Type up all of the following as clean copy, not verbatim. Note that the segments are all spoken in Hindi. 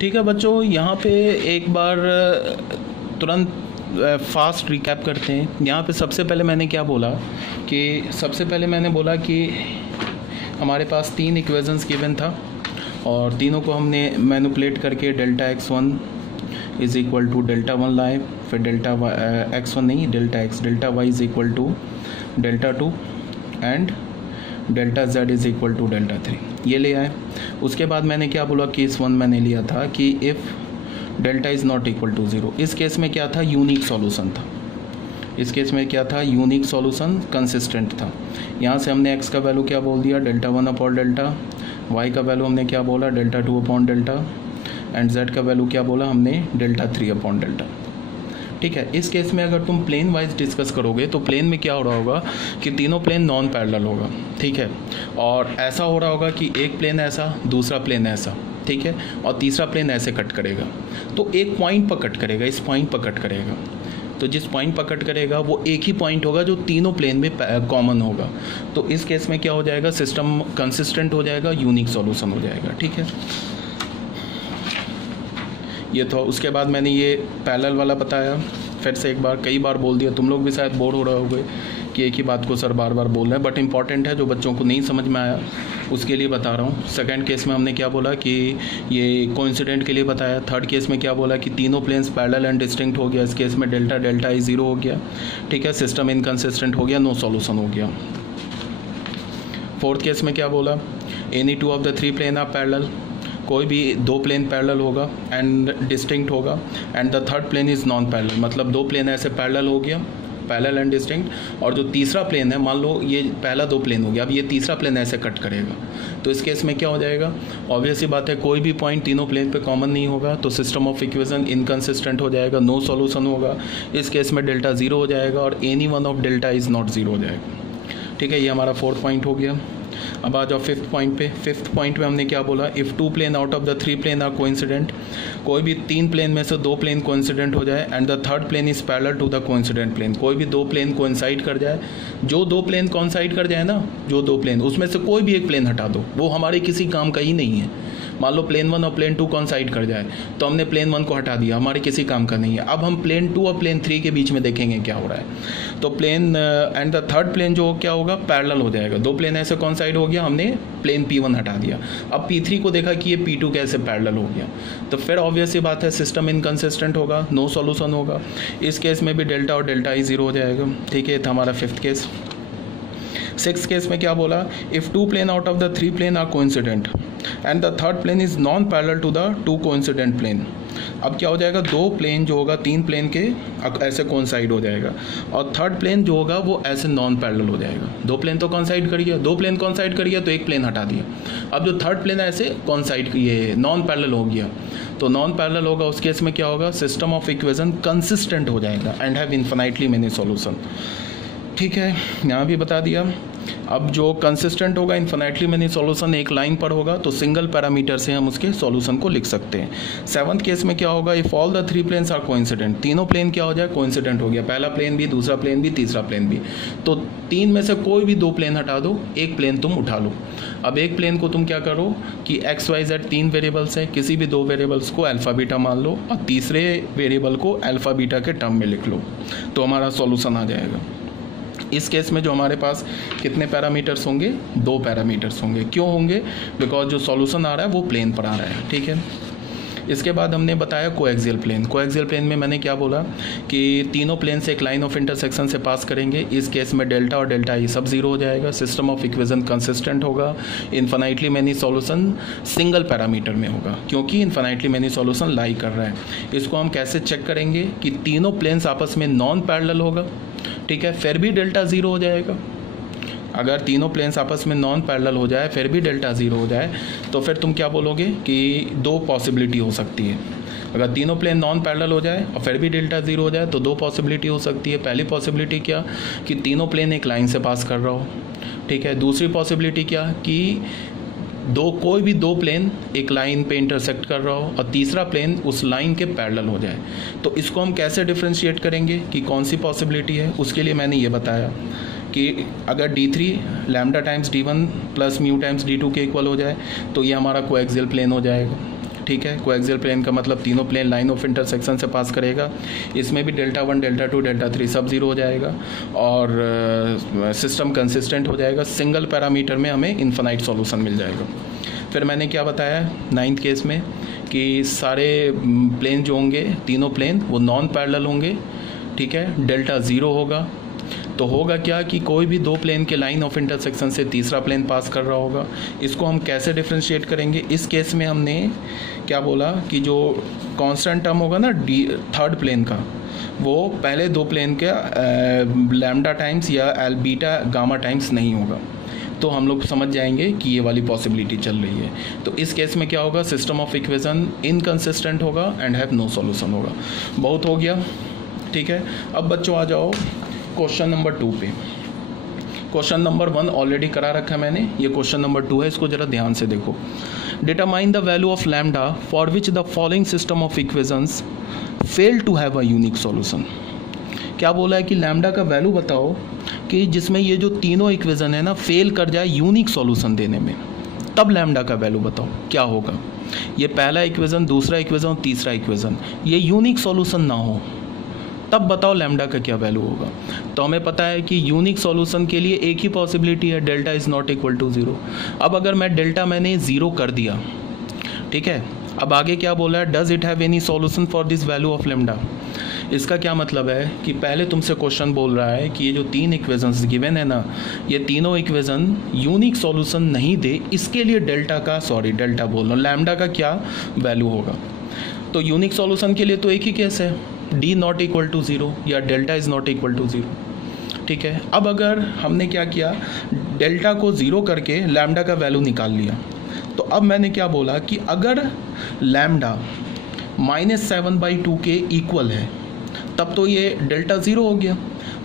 ठीक है बच्चों, यहाँ पे एक बार तुरंत फास्ट रिकैप करते हैं। यहाँ पे सबसे पहले मैंने क्या बोला कि हमारे पास 3 इक्वेशंस गिवन था और तीनों को हमने मैनिपुलेट करके delta x1 is equal to delta 1 लाए, फिर डेल्टा x1 नहीं delta y is equal to delta 2 and delta z is equal to delta 3 ये ले आए। उसके बाद मैंने क्या बोला, केस 1 मैंने लिया था कि if delta is not equal to 0, इस केस में क्या था, यूनिक सॉल्यूशन था। इस केस में क्या था, यूनिक सॉल्यूशन कंसिस्टेंट था। यहाँ से हमने x का वैल्यू क्या बोल दिया, डेल्टा 1 अपॉन डेल्टा, y का वैल्यू हमने क्या बोला, delta 2 upon delta, and z का वैल्यू क्या बोला हमने, डेल्टा 3 अपॉन डेल्टा। ठीक है, इस केस में अगर तुम प्लेन वाइज डिस्कस करोगे तो प्लेन में क्या हो रहा होगा कि तीनों प्लेन नॉन पैरेलल होगा। ठीक है, और ऐसा हो रहा होगा कि एक प्लेन ऐसा, दूसरा प्लेन ऐसा, ठीक है, और तीसरा प्लेन ऐसे कट करेगा। तो एक पॉइंट पर कट करेगा, इस पॉइंट पर कट करेगा। तो जिस पॉइंट पर कट करेगा वो एक ही पॉइंट होगा जो तीनों प्लेन में कॉमन होगा। तो इस केस में क्या हो जाएगा, सिस्टम कंसिस्टेंट हो जाएगा, यूनिक सॉल्यूशन हो जाएगा। ठीक है, ये तो उसके बाद मैंने ये पैरेलल वाला बताया, फिर से एक बार, कई बार बोल दिया, तुम लोग भी शायद बोर हो रहे होगे कि एक ही बात को सर बार बार बोल रहे हैं, बट इंपॉर्टेंट है, जो बच्चों को नहीं समझ में आया उसके लिए बता रहा हूँ। सेकंड केस में हमने क्या बोला कि ये कोइंसिडेंट के लिए बताया। थर्ड केस में क्या बोला कि तीनों प्लेन्स पैरेलल एंड डिस्टिंक्ट हो गया, इस केस में डेल्टा i 0 हो गया। ठीक है, सिस्टम इनकंसिस्टेंट हो गया, नो सॉल्यूशन हो गया। फोर्थ केस में क्या बोला, any 2 of the 3 plane are parallel, कोई भी 2 प्लेन पैरेलल होगा एंड डिस्टिंक्ट होगा, and the third plane is non parallel, मतलब 2 प्लेन ऐसे पैरेलल हो गया, पैरेलल एंड डिस्टिंक्ट, और जो तीसरा प्लेन है, मान लो ये पहला 2 प्लेन हो गया, अब ये तीसरा प्लेन ऐसे कट करेगा। तो इस केस में क्या हो जाएगा, ऑब्वियस सी बात है, कोई भी पॉइंट तीनों प्लेन पे कॉमन नहीं होगा, तो सिस्टम ऑफ इक्वेशन इनकंसिस्टेंट हो जाएगा, नो सॉल्यूशन होगा। इस केस में डेल्टा 0 हो जाएगा और any one of delta is not 0 हो जाएगा। ठीक है, ये हमारा 4th पॉइंट हो गया। अब आ जाओ 5th पॉइंट पे। 5th पॉइंट में हमने क्या बोला, if 2 plane out of the 3 plane are coincident, कोई भी 3 प्लेन में से 2 प्लेन कोइंसिडेंट हो जाए, and the third plane is parallel to the coincident plane, कोई भी 2 प्लेन कोइंसाइड कर जाए, जो 2 प्लेन कोइंसाइड कर जाए ना, जो 2 प्लेन, उसमें से कोई भी एक प्लेन हटा दो, वो हमारे किसी काम का ही नहीं है। मान लो प्लेन 1 और प्लेन 2 कोइंसाइड कर जाए, तो हमने प्लेन 1 को हटा दिया, हमारे किसी काम का नहीं है। अब हम प्लेन 2 और प्लेन 3 के बीच में देखेंगे क्या हो रहा है। तो plane and the third plane जो क्या होगा, पैरेलल हो जाएगा। 2 प्लेन ऐसे कोइंसाइड हो गया, हमने प्लेन P1 हटा दिया। अब P3 को देखा कि ये P2 कैसे पैरेलल हो गया, तो फिर ऑब्वियस सी बात है, सिस्टम इनकंसिस्टेंट होगा, नो सॉल्यूशन होगा। इस केस में भी डेल्टा और डेल्टा i 0 हो जाएगा। ठीक है, ये था हमारा 5th केस। 6th केस में क्या बोला, if 2 plane out of the 3 plane are coincident and the third plane is non parallel to the 2 coincident plane. अब क्या हो जाएगा, 2 प्लेन जो होगा 3 प्लेन के ऐसे कोइंसाइड हो जाएगा, और थर्ड प्लेन जो होगा वो ऐसे नॉन पैरेलल हो जाएगा। 2 प्लेन तो कोइंसाइड कर गया, 2 प्लेन कोइंसाइड कर गया तो एक प्लेन हटा दिया। अब जो थर्ड प्लेन ऐसे कोइंसाइड, ये नॉन पैरेलल हो गया, तो नॉन पैरेलल होगा, उस केस में क्या होगा, सिस्टम ऑफ इक्वेशन कंसिस्टेंट हो जाएगा and have infinitely many solution. ठीक है, यहाँ भी बता दिया। अब जो कंसिस्टेंट होगा, इन्फिनाइटली मेनी सॉल्यूशन एक लाइन पर होगा, तो सिंगल पैरामीटर से हम उसके सॉल्यूशन को लिख सकते हैं। 7th केस में क्या होगा, if all the 3 planes are coincident, तीनों प्लेन क्या हो जाए, कोइंसिडेंट हो गया, पहला प्लेन भी, दूसरा प्लेन भी, तीसरा प्लेन भी। तो 3 में से कोई भी 2 प्लेन हटा दो, एक प्लेन तुम उठा लो। अब एक प्लेन को तुम क्या करो कि x y z 3 वेरिएबल्स हैं, किसी भी 2 वेरिएबल्स को अल्फ़ा बीटा मान लो और तीसरे वेरिएबल को अल्फ़ा बीटा के टर्म में लिख लो, तो हमारा सॉल्यूशन आ जाएगा। इस केस में जो हमारे पास कितने पैरामीटर्स होंगे, 2 पैरामीटर्स होंगे। क्यों होंगे, बिकॉज जो सॉल्यूशन आ रहा है वो प्लेन पर आ रहा है। ठीक है, इसके बाद हमने बताया कोएक्सियल प्लेन। कोएक्सियल प्लेन में मैंने क्या बोला कि तीनों प्लेन से एक लाइन ऑफ इंटरसेक्शन से पास करेंगे। इस केस में डेल्टा और डेल्टा i सब 0 हो जाएगा, सिस्टम ऑफ इक्वेशन कंसिस्टेंट होगा, infinitely many solution single parameter में होगा, क्योंकि इन्फिनाइटली मेनी सॉल्यूशन लाई कर रहा है। इसको हम कैसे चेक करेंगे कि तीनों प्लेन्स आपस में नॉन पैरेलल होगा। ठीक है, फिर भी डेल्टा 0 हो जाएगा। अगर तीनों प्लेन्स आपस में नॉन पैरेलल हो जाए, फिर भी डेल्टा 0 हो जाए, तो फिर तुम क्या बोलोगे कि 2 पॉसिबिलिटी हो सकती है। अगर तीनों प्लेन नॉन पैरेलल हो जाए और फिर भी डेल्टा 0 हो जाए, तो 2 पॉसिबिलिटी हो सकती है। पहली पॉसिबिलिटी क्या, कि तीनों प्लेन एक लाइन से पास कर रहा हो। ठीक है, दूसरी पॉसिबिलिटी क्या, कि कोई भी 2 प्लेन एक लाइन पे इंटरसेक्ट कर रहा हो और तीसरा प्लेन उस लाइन के पैरेलल हो जाए। तो इसको हम कैसे डिफ्रेंशिएट करेंगे कि कौन सी पॉसिबिलिटी है, उसके लिए मैंने ये बताया कि अगर d3 lambda times d1 plus mu times d2 के इक्वल हो जाए, तो ये हमारा कोएक्सियल प्लेन हो जाएगा। ठीक है। कोएक्सियल प्लेन का मतलब तीनों प्लेन लाइन ऑफ इंटरसेक्शन से पास करेगा। इसमें भी डेल्टा 1, डेल्टा 2, डेल्टा 3 सब जीरो हो जाएगा और सिस्टम कंसिस्टेंट हो जाएगा। सिंगल पैरामीटर में हमें इन्फिनाइट सॉल्यूशन मिल जाएगा। फिर मैंने क्या बताया 9th केस में कि सारे प्लेन जो होंगे, तीनों प्लेन वो नॉन पैरेलल होंगे, ठीक है। डेल्टा 0 होगा तो होगा क्या कि कोई भी दो प्लेन के लाइन ऑफ इंटरसेक्शन से तीसरा प्लेन पास कर रहा होगा। इसको हम कैसे डिफ्रेंशिएट करेंगे? इस केस में हमने क्या बोला कि जो कांस्टेंट टर्म होगा ना थर्ड प्लेन का, वो पहले दो प्लेन के लैम्डा टाइम्स या बीटा गामा टाइम्स नहीं होगा। तो हम लोग समझ जाएंगे कि ये वाली पॉसिबिलिटी चल रही है। तो इस केस में क्या होगा, सिस्टम ऑफ इक्वेशन इनकंसिस्टेंट होगा एंड हैव नो सॉल्यूशन होगा। बहुत हो गया, ठीक है। अब बच्चों आ जाओ क्वेश्चन नंबर 2 पे। क्वेश्चन नंबर 1 ऑलरेडी करा रखा है मैंने, ये क्वेश्चन नंबर 2 है, इसको जरा ध्यान से देखो। Determine the value of lambda for which the following system of equations fail to have a unique solution. क्या बोला है कि लैम्डा का वैल्यू बताओ कि जिसमें ये जो तीनों इक्वेशन है ना फेल कर जाए यूनिक सॉल्यूशन देने में, तब लैम्डा का वैल्यू बताओ क्या होगा। ये पहला इक्वेशन, दूसरा इक्वेशन और तीसरा इक्वेशन ये यूनिक सॉल्यूशन ना हो, तब बताओ लैम्डा का क्या वैल्यू होगा। तो हमें पता है कि यूनिक सॉल्यूशन के लिए एक ही पॉसिबिलिटी है, delta is not equal to 0। अब अगर मैं डेल्टा मैंने 0 कर दिया, ठीक है। अब आगे क्या बोला है, does it have any solution for this value of lambda. इसका क्या मतलब है कि पहले तुमसे क्वेश्चन बोल रहा है कि ये जो तीन इक्वेशंस गिवन है ना, ये तीनों इक्वेशन यूनिक सॉल्यूशन नहीं दे, इसके लिए डेल्टा बोल रहा हूँ, लैम्डा का क्या वैल्यू होगा। तो यूनिक सॉल्यूशन के लिए तो एक ही केस है, डी नॉट इक्वल टू 0 या delta is not equal to 0, ठीक है। अब अगर हमने क्या किया, डेल्टा को 0 करके लैम्डा का वैल्यू निकाल लिया, तो अब मैंने क्या बोला कि अगर लैम्डा -7/2 के इक्वल है तब तो ये डेल्टा 0 हो गया।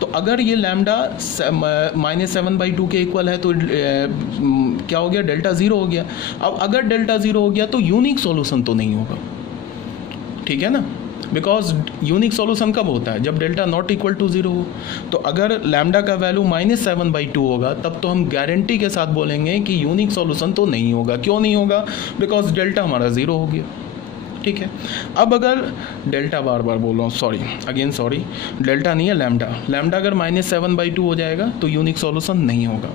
तो अगर ये लैम्डा -7/2 के इक्वल है तो क्या हो गया, डेल्टा 0 हो गया। अब अगर डेल्टा 0 हो गया तो यूनिक सॉल्यूशन तो नहीं होगा, ठीक है ना, बिकॉज यूनिक सॉल्यूशन कब होता है, जब डेल्टा नॉट इक्वल टू 0 हो। तो अगर लैम्डा का वैल्यू -7/2 होगा तब तो हम गारंटी के साथ बोलेंगे कि यूनिक सॉल्यूशन तो नहीं होगा। क्यों नहीं होगा, बिकॉज डेल्टा हमारा 0 हो गया, ठीक है। अब अगर डेल्टा बार बोल रहा हूँ, सॉरी डेल्टा नहीं है लैम्डा अगर -7/2 हो जाएगा तो यूनिक सॉल्यूशन नहीं होगा।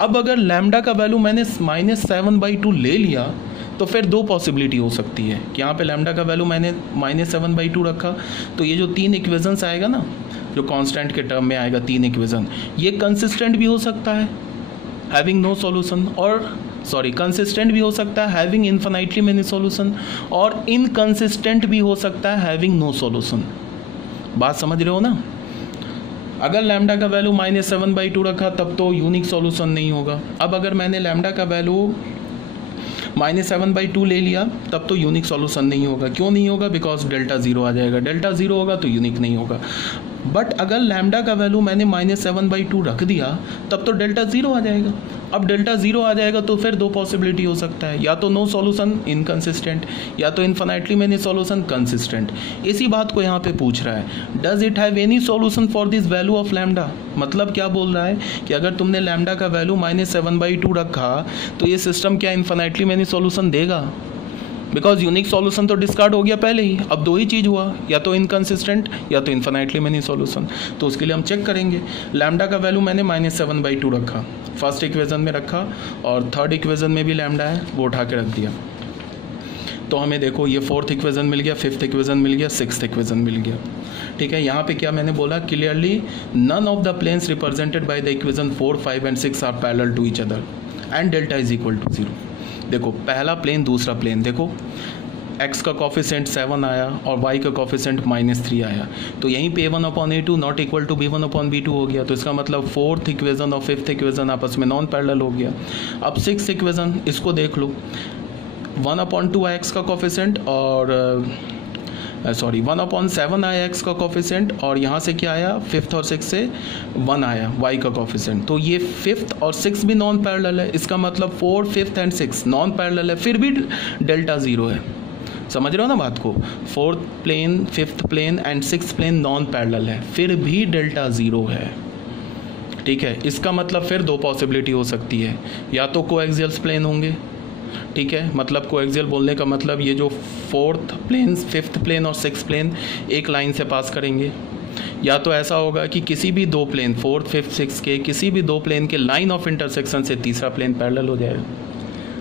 अब अगर लैम्डा का वैल्यू मैंने -7/2 ले लिया तो फिर दो पॉसिबिलिटी हो सकती है कि यहाँ पे लैम्डा का वैल्यू मैंने -7/2 रखा, तो ये जो तीन इक्वेशंस आएगा ना, जो कांस्टेंट के टर्म में आएगा तीन इक्वेशन, ये कंसिस्टेंट भी हो सकता है हैविंग नो सॉल्यूशन, और कंसिस्टेंट भी हो सकता है हैविंग इन्फिनाइटली मेनी सॉल्यूशन, और इनकंसिस्टेंट भी हो सकता है हैविंग नो सॉल्यूशन। बात समझ रहे हो ना। अगर लैम्डा का वैल्यू -7/2 रखा तब तो यूनिक सॉल्यूशन नहीं होगा। अब अगर मैंने लैम्डा का वैल्यू -7/2 ले लिया तब तो यूनिक सॉल्यूशन नहीं होगा। क्यों नहीं होगा, बिकॉज डेल्टा 0 आ जाएगा, डेल्टा 0 होगा तो यूनिक नहीं होगा। बट अगर लैम्डा का वैल्यू मैंने -7/2 रख दिया तब तो डेल्टा 0 आ जाएगा। अब डेल्टा 0 आ जाएगा तो फिर दो पॉसिबिलिटी हो सकता है, या तो नो सॉल्यूशन इनकंसिस्टेंट, या तो इन्फिनाइटली मेनी सॉल्यूशन कंसिस्टेंट। इसी बात को यहाँ पे पूछ रहा है, does it have any solution for this value of lambda. मतलब क्या बोल रहा है कि अगर तुमने लैम्डा का वैल्यू -7/2 रखा तो ये सिस्टम क्या इन्फिनाइटली मेनी सॉल्यूशन देगा, बिकॉज यूनिक सॉल्यूशन तो डिस्कार्ड हो गया पहले ही। अब दो ही चीज़ हुआ, या तो इनकंसिस्टेंट या तो इन्फिनाइटली मेनी सॉल्यूशन। तो उसके लिए हम चेक करेंगे। लैम्डा का वैल्यू मैंने -7/2 रखा, फर्स्ट इक्वेशन में रखा, और थर्ड इक्वेशन में भी लैम्डा है वो उठा के रख दिया। तो हमें देखो ये फोर्थ इक्वेशन मिल गया, फिफ्थ इक्वेशन मिल गया, सिक्स्थ इक्वेशन मिल गया, ठीक है। यहाँ पे क्या मैंने बोला, clearly none of the planes represented by the equation 4, 5 and 6 are parallel to each other and delta is equal to 0। देखो पहला प्लेन दूसरा प्लेन, देखो x का कॉफिशेंट 7 आया और y का कॉफिशेंट -3 आया, तो यहीं पे a1/a2 not equal to b1/b2 हो गया। तो इसका मतलब फोर्थ इक्वेशन और फिफ्थ इक्वेशन आपस में नॉन पैरेलल हो गया। अब सिक्स्थ इक्वेशन, इसको देख लो, 1/2 आया x का कॉफिशेंट और 1/7 आया x का कॉफिशेंट, और यहाँ से क्या आया, फिफ्थ और सिक्स से 1 आया y का कॉफिशेंट। तो ये फिफ्थ और सिक्स भी नॉन पैरेलल है। इसका मतलब 4, 5 एंड 6 नॉन पैरेलल है, फिर भी डेल्टा 0 है। समझ रहे हो ना बात को, fourth plane, fifth plane and sixth plane non parallel है, फिर भी डेल्टा 0 है, ठीक है। इसका मतलब फिर दो पॉसिबिलिटी हो सकती है, या तो कोएक्सियल प्लेन होंगे, ठीक है, मतलब कोएक्सियल बोलने का मतलब ये जो फोर्थ प्लेन, फिफ्थ प्लेन और सिक्स प्लेन एक लाइन से पास करेंगे। या तो ऐसा होगा कि किसी भी दो प्लेन, फोर्थ फिफ्थ सिक्स के किसी भी दो प्लेन के लाइन ऑफ इंटरसेक्शन से तीसरा प्लेन पैरेलल हो जाएगा।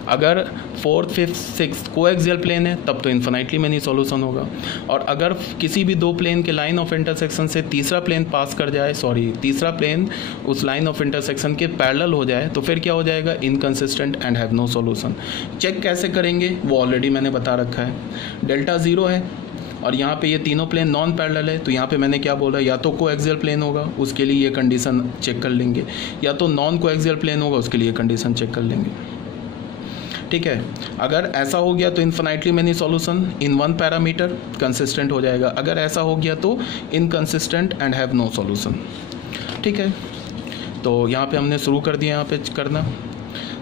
अगर fourth fifth six coaxial plane है तब तो इन्फिनाइटली मेनी सॉल्यूशन होगा, और अगर किसी भी दो प्लेन के लाइन ऑफ इंटरसेक्शन से तीसरा प्लेन पास कर जाए, तीसरा प्लेन उस लाइन ऑफ इंटरसेक्शन के पैरेलल हो जाए तो फिर क्या हो जाएगा, inconsistent and have no solution. Check कैसे करेंगे वो ऑलरेडी मैंने बता रखा है। डेल्टा ज़ीरो है और यहाँ पे ये तीनों प्लेन नॉन पैरेलल है, तो यहाँ पे मैंने क्या बोला, या तो कोएक्सियल प्लेन होगा उसके लिए ये कंडीशन चेक कर लेंगे, या तो नॉन कोएक्सियल प्लेन होगा उसके लिए कंडीशन चेक कर लेंगे। ठीक है, अगर ऐसा हो गया तो infinitely many solution in one parameter consistent हो जाएगा, अगर ऐसा हो गया तो inconsistent and have no solution. ठीक है, तो यहाँ पे हमने शुरू कर दिया यहाँ पे करना।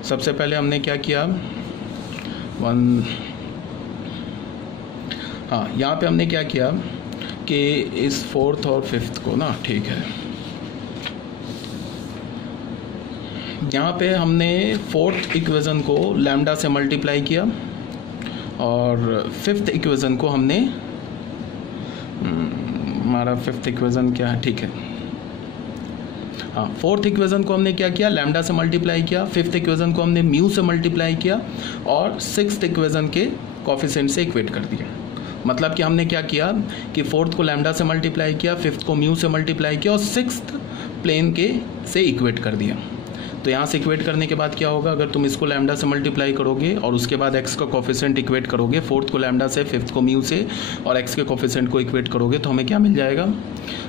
सबसे पहले हमने क्या किया, यहाँ पे हमने क्या किया कि इस फोर्थ और फिफ्थ को ना, ठीक है, यहाँ पे हमने फोर्थ इक्वेशन को लैम्डा से मल्टीप्लाई किया और फिफ्थ इक्वेशन को हमने, हमारा फिफ्थ इक्वेशन क्या है, ठीक है, फोर्थ इक्वेशन को हमने क्या किया, लैम्डा से मल्टीप्लाई किया, फिफ्थ इक्वेशन को हमने म्यू से मल्टीप्लाई किया और सिक्स्थ इक्वेशन के कोफिशिएंट से इक्वेट कर दिया। मतलब कि हमने क्या किया कि फोर्थ को लैम्डा से मल्टीप्लाई किया, फिफ्थ को म्यू से मल्टीप्लाई किया और सिक्स्थ प्लेन के से इक्वेट कर दिया। तो यहाँ से इक्वेट करने के बाद क्या होगा, अगर तुम इसको लैम्डा से मल्टीप्लाई करोगे और उसके बाद एक्स का कोफिशिएंट इक्वेट करोगे, फोर्थ को लैम्डा से, फिफ्थ को म्यू से और एक्स के कोफिशिएंट को इक्वेट करोगे तो हमें क्या मिल जाएगा,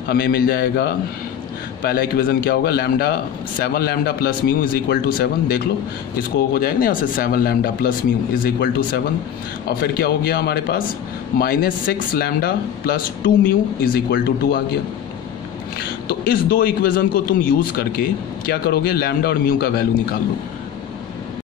हमें मिल जाएगा, पहला इक्वेशन क्या होगा, lambda 7 lambda plus mu is equal to 7। देख लो इसको हो जाएगा ना यहाँ से, 7 lambda plus mu is equal to 7। और फिर क्या हो गया हमारे पास, -6 lambda plus 2 mu is equal to 2 आ गया। तो इस दो इक्वेशन को तुम यूज़ करके क्या करोगे, लैम्डा और म्यू का वैल्यू निकाल लो।